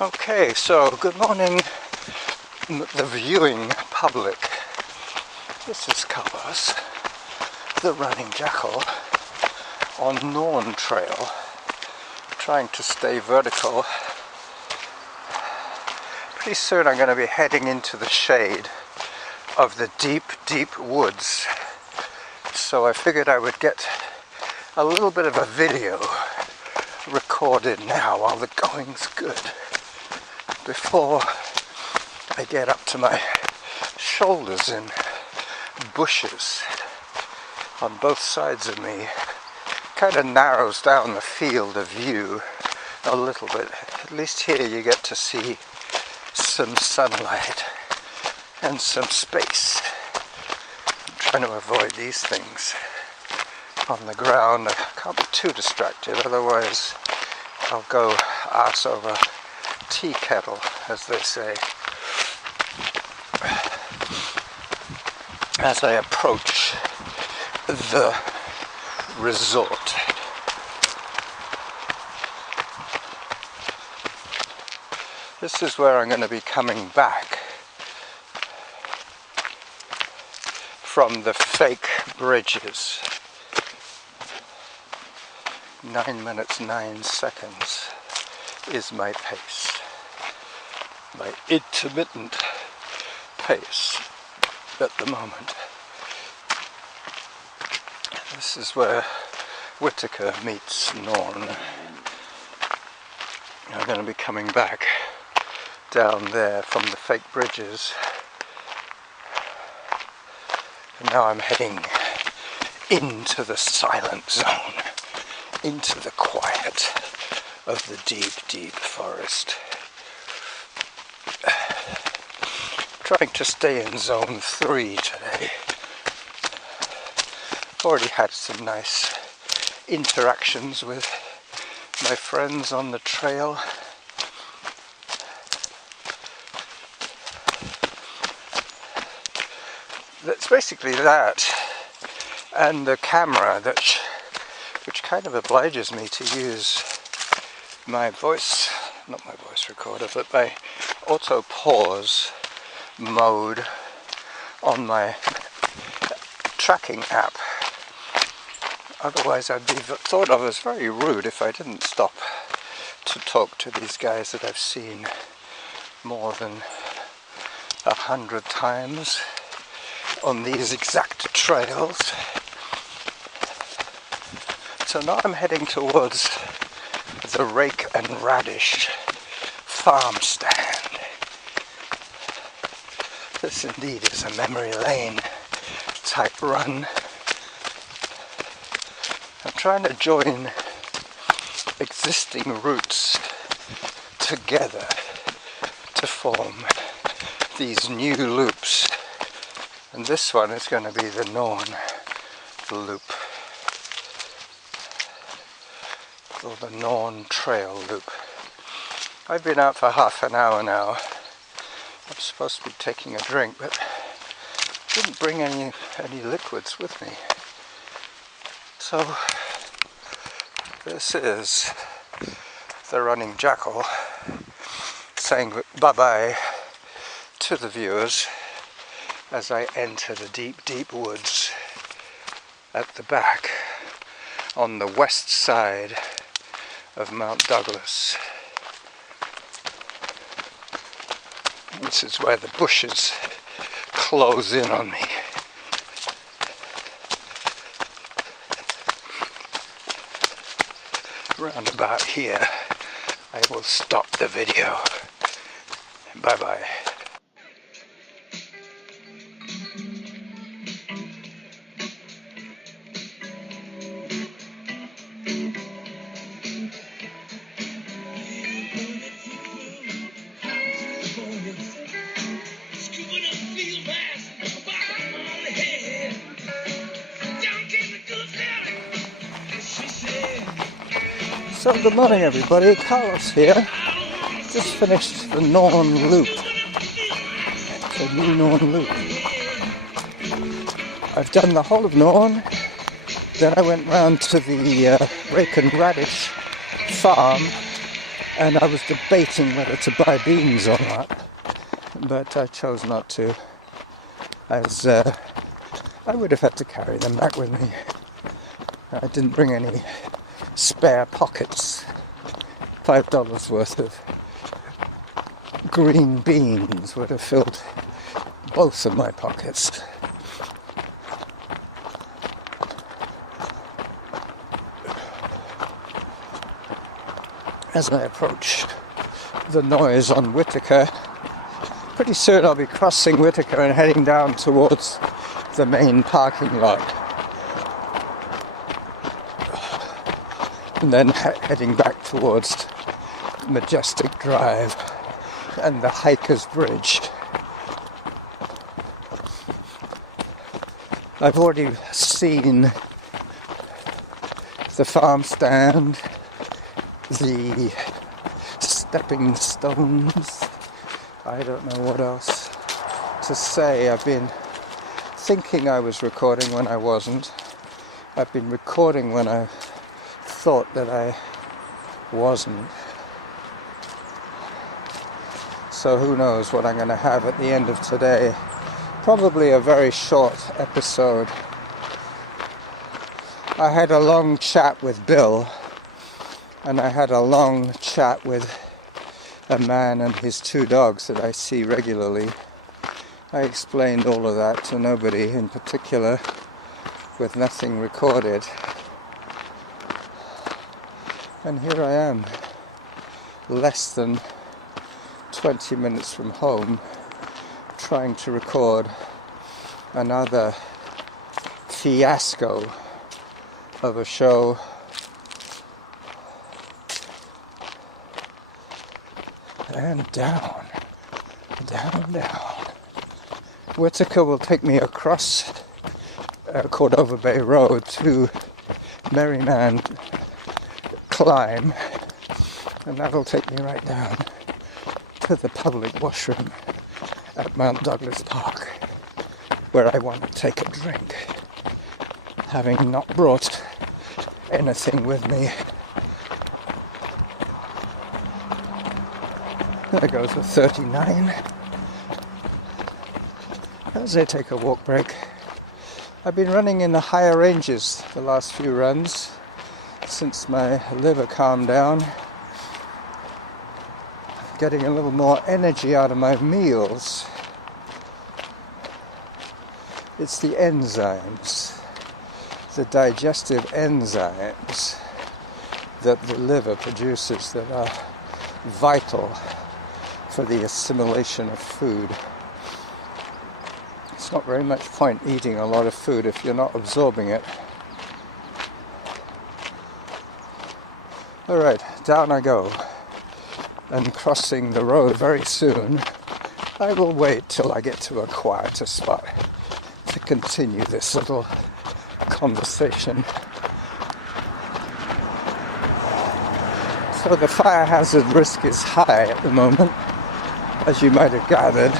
Okay, so good morning, the viewing public. This is Carlos, the Running Jackal, on Norn Trail, trying to stay vertical. Pretty soon I'm going to be heading into the shade of the deep, deep woods. So I figured I would get a little bit of a video recorded now while the going's good, before I get up to my shoulders in bushes on both sides of me. Kind of narrows down the field of view a little bit. At least here you get to see some sunlight and some space. I'm trying to avoid these things on the ground. I can't be too distracted, otherwise I'll go arse over tea kettle, as they say, as I approach the resort. This is where I'm going to be coming back from the fake bridges. 9 minutes 9 seconds is my pace. My intermittent pace at the moment. This is where Whitaker meets Norn. I'm going to be coming back down there from the fake bridges. And now I'm heading into the silent zone, into the quiet of the deep, deep forest. Trying to stay in zone 3 today. Already had some nice interactions with my friends on the trail. That's basically that, and the camera which kind of obliges me to use my voice, not my voice recorder, but my auto pause mode on my tracking app. Otherwise I'd be thought of as very rude if I didn't stop to talk to these guys that I've seen more than 100 times on these exact trails. So now I'm heading towards the Rake and Radish farm stand. This indeed is a memory lane type run. I'm trying to join existing routes together to form these new loops. And this one is going to be the Norn Loop, or the Norn Trail Loop. I've been out for half an hour now. I'm supposed to be taking a drink, but didn't bring any liquids with me. So this is the Running Jackal saying bye-bye to the viewers as I enter the deep, deep woods at the back on the west side of Mount Douglas. This is where the bushes close in on me. Round about here, I will stop the video. Bye-bye. So good morning everybody, Carlos here. Just finished the Norn Loop. The new Norn Loop. I've done the whole of Norn, then I went round to the Rake and Radish farm and I was debating whether to buy beans or not, but I chose not to, as I would have had to carry them back with me. I didn't bring any spare pockets. $5 worth of green beans would have filled both of my pockets. As I approach the noise on Whitaker, pretty soon I'll be crossing Whitaker and heading down towards the main parking lot, and then heading back towards Majestic Drive and the Hiker's Bridge. I've already seen the farm stand, the stepping stones. I don't know what else to say. I've been thinking I was recording when I wasn't. I've been recording when I thought that I wasn't. So who knows what I'm going to have at the end of today. Probably a very short episode. I had a long chat with Bill, and I had a long chat with a man and his 2 dogs that I see regularly. I explained all of that to nobody in particular, with nothing recorded. And here I am, less than 20 minutes from home, trying to record another fiasco of a show. And down. Whitaker will take me across Cordova Bay Road to Merryman Climb, and that'll take me right down to the public washroom at Mount Douglas Park, where I want to take a drink, having not brought anything with me. There goes a 39. As I take a walk break, I've been running in the higher ranges the last few runs since my liver calmed down, getting a little more energy out of my meals. It's the enzymes, the digestive enzymes that the liver produces that are vital for the assimilation of food. It's not very much point eating a lot of food if you're not absorbing it. Alright, down I go, and crossing the road very soon. I will wait till I get to a quieter spot to continue this little conversation. So the fire hazard risk is high at the moment, as you might have gathered.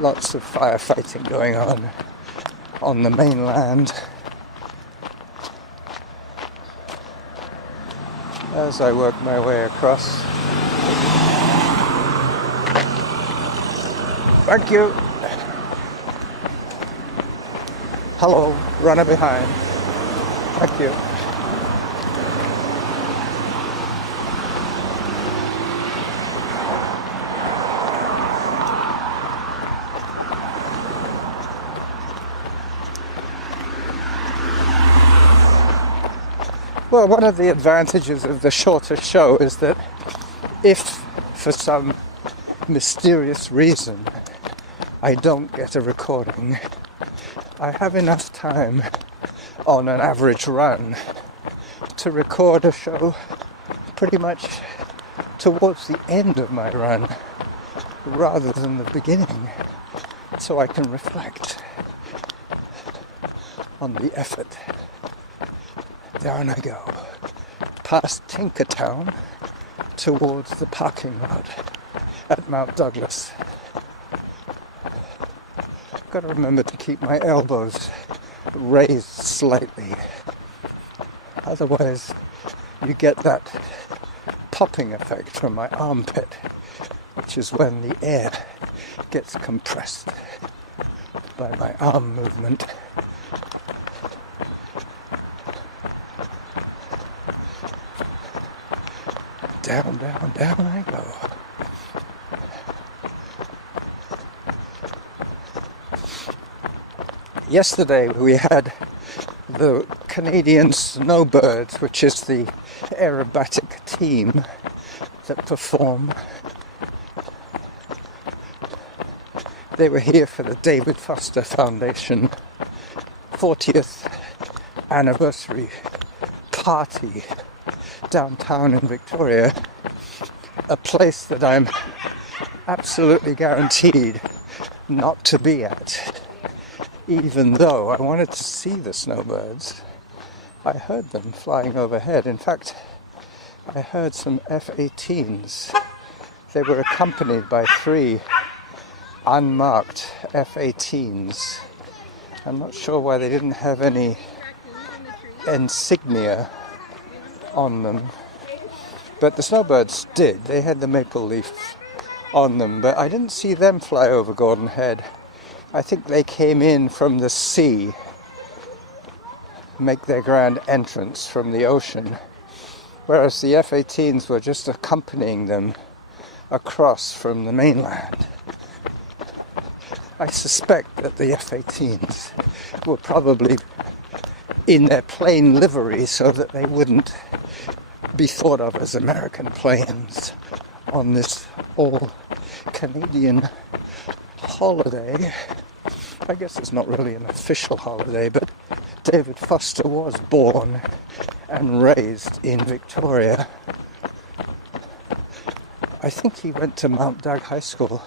Lots of firefighting going on the mainland. As I work my way across. Thank you. Hello, runner behind. Thank you. Well, one of the advantages of the shorter show is that if, for some mysterious reason, I don't get a recording, I have enough time on an average run to record a show pretty much towards the end of my run rather than the beginning, so I can reflect on the effort. Down I go, past Tinkertown, towards the parking lot at Mount Douglas. Got to remember to keep my elbows raised slightly, otherwise you get that popping effect from my armpit, which is when the air gets compressed by my arm movement. Down, down, down I go. Yesterday we had the Canadian Snowbirds, which is the aerobatic team that perform. They were here for the David Foster Foundation 40th anniversary party downtown in Victoria, a place that I'm absolutely guaranteed not to be at, even though I wanted to see the snowbirds. I heard them flying overhead. In fact, I heard some F-18s. They were accompanied by 3 unmarked F-18s. I'm not sure why they didn't have any insignia on them, but the snowbirds did. They had the maple leaf on them, but I didn't see them fly over Gordon Head. I think they came in from the sea, make their grand entrance from the ocean, whereas the F-18s were just accompanying them across from the mainland. I suspect that the F-18s were probably in their plane livery so that they wouldn't be thought of as American planes on this all-Canadian holiday. I guess it's not really an official holiday, but David Foster was born and raised in Victoria. I think he went to Mount Doug High School,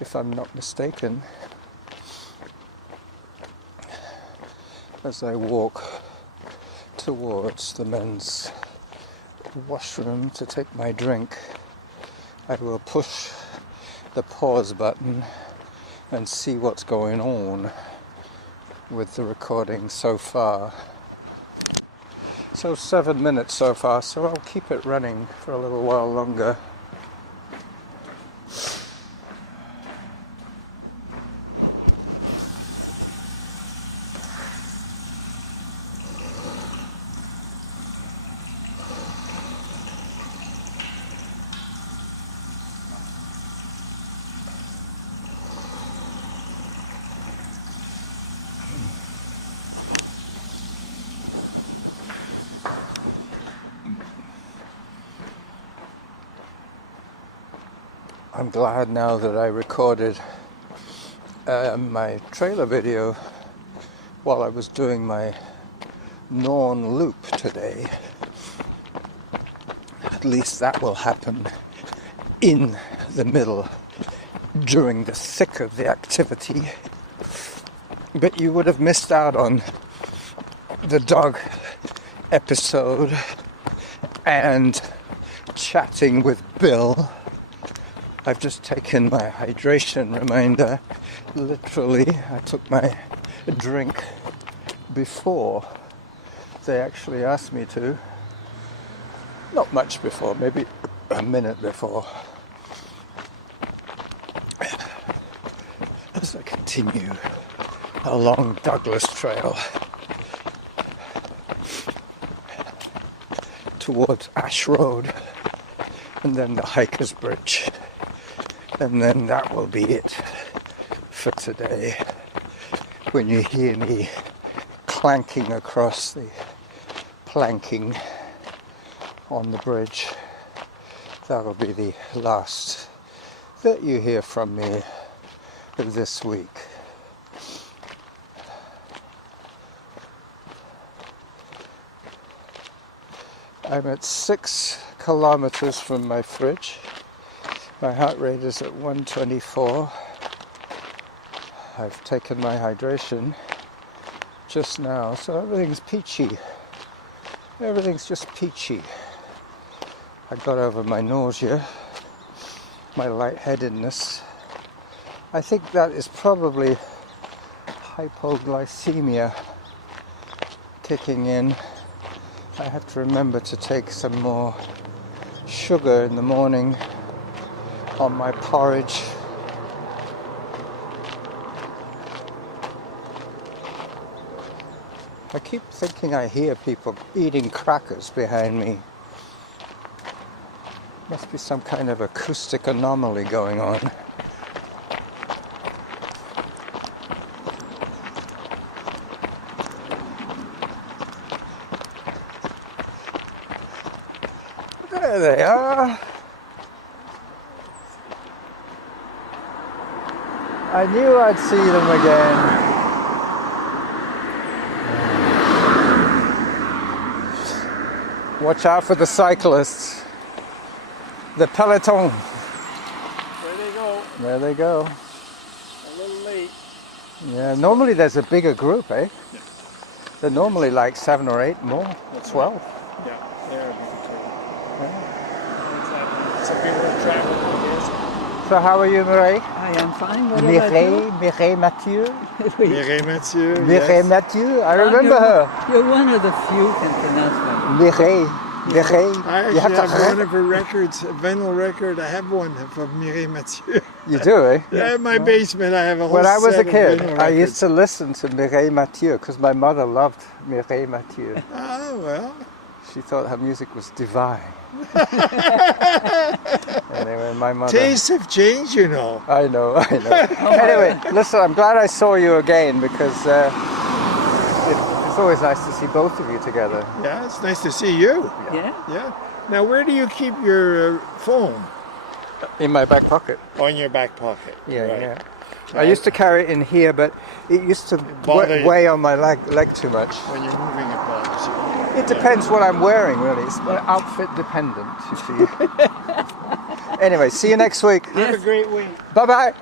if I'm not mistaken. As I walk towards the men's washroom to take my drink, I will push the pause button and see what's going on with the recording so far. So 7 minutes so far, so I'll keep it running for a little while longer. I'm glad now that I recorded my trailer video while I was doing my Norn Loop today. At least that will happen in the middle, during the thick of the activity. But you would have missed out on the dog episode and chatting with Bill. I've just taken my hydration reminder. Literally, I took my drink before they actually asked me to. Not much before, maybe a minute before. As I continue along Douglas Trail towards Ash Road and then the Hiker's Bridge. And then that will be it for today. When you hear me clanking across the planking on the bridge, that'll be the last that you hear from me this week. I'm at 6 kilometers from my fridge. My heart rate is at 124. I've taken my hydration just now, so everything's peachy. Everything's just peachy. I got over my nausea, my lightheadedness. I think that is probably hypoglycemia kicking in. I have to remember to take some more sugar in the morning on my porridge. I keep thinking I hear people eating crackers behind me. Must be some kind of acoustic anomaly going on. There they are. I knew I'd see them again. Watch out for the cyclists. The peloton. There they go. There they go. A little late. Yeah, normally there's a bigger group, eh? Yeah. They're normally like 7 or 8 more. That's 12. Right. Yeah, they're a big too. Yeah. Some people are traveling, I guess. So how are you, Mireille? I am fine. What about you? Mireille Mathieu. Mireille Mathieu. Mireille Yes. Mathieu. I remember her. You're one of the few who can pronounce my name. Mireille. Mireille. I You actually have to have one of her records, a vinyl record. I have one of Mireille Mathieu. You do, eh? Yeah, in my basement I have a whole When I was a set of kid, vinyl I used records. to listen to Mireille Mathieu because my mother loved Mireille Mathieu. Oh, well. She thought her music was divine. Anyway, my mother... Tastes have changed, you know. I know. Anyway, listen, I'm glad I saw you again because it's always nice to see both of you together. Yeah, it's nice to see you. Yeah? Yeah. Now, where do you keep your phone? In my back pocket. On your back pocket. Yeah, Right. yeah. I used to carry it in here, but it used to Bother you. weigh on my leg too much. When you're moving it bothers you. It depends what I'm wearing, really. It's outfit dependent, you see. Anyway, see you next week. Have a great week. Bye-bye.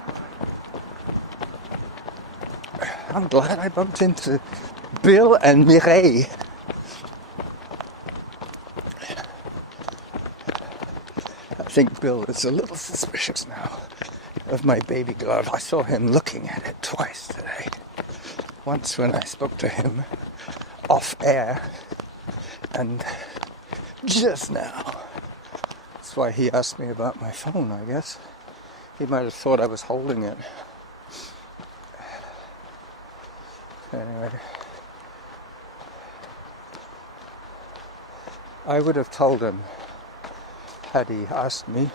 I'm glad I bumped into Bill and Mireille. I think Bill is a little suspicious now of my baby glove. I saw him looking at it twice today. Once when I spoke to him off air, and just now. That's why he asked me about my phone, I guess. He might have thought I was holding it. Anyway, I would have told him had he asked me.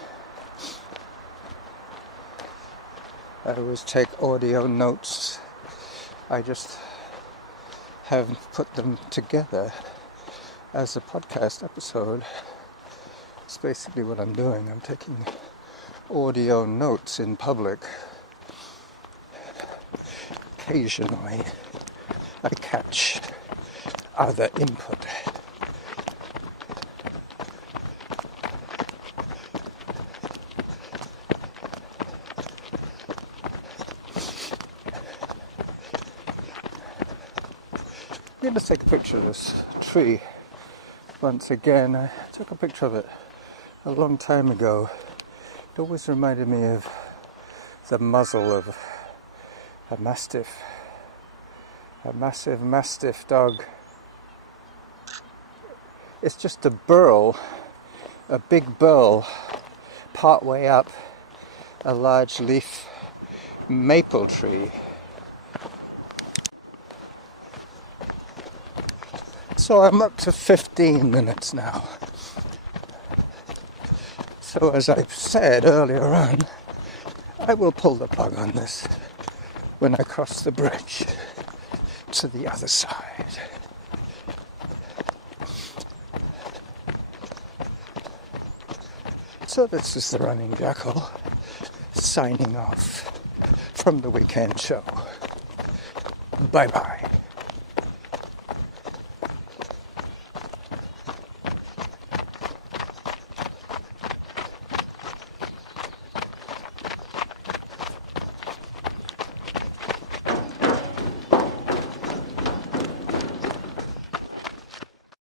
I always take audio notes. I just haven't put them together as a podcast episode. It's basically what I'm doing. I'm taking audio notes in public. Occasionally, I catch other input. I'm going to take a picture of this tree once again. I took a picture of it a long time ago. It always reminded me of the muzzle of a mastiff, a massive mastiff dog. It's just a burl, a big burl, part way up a large leaf maple tree. So I'm up to 15 minutes now. So as I've said earlier on, I will pull the plug on this when I cross the bridge to the other side. So this is the Running Jackal signing off from the weekend show. Bye bye.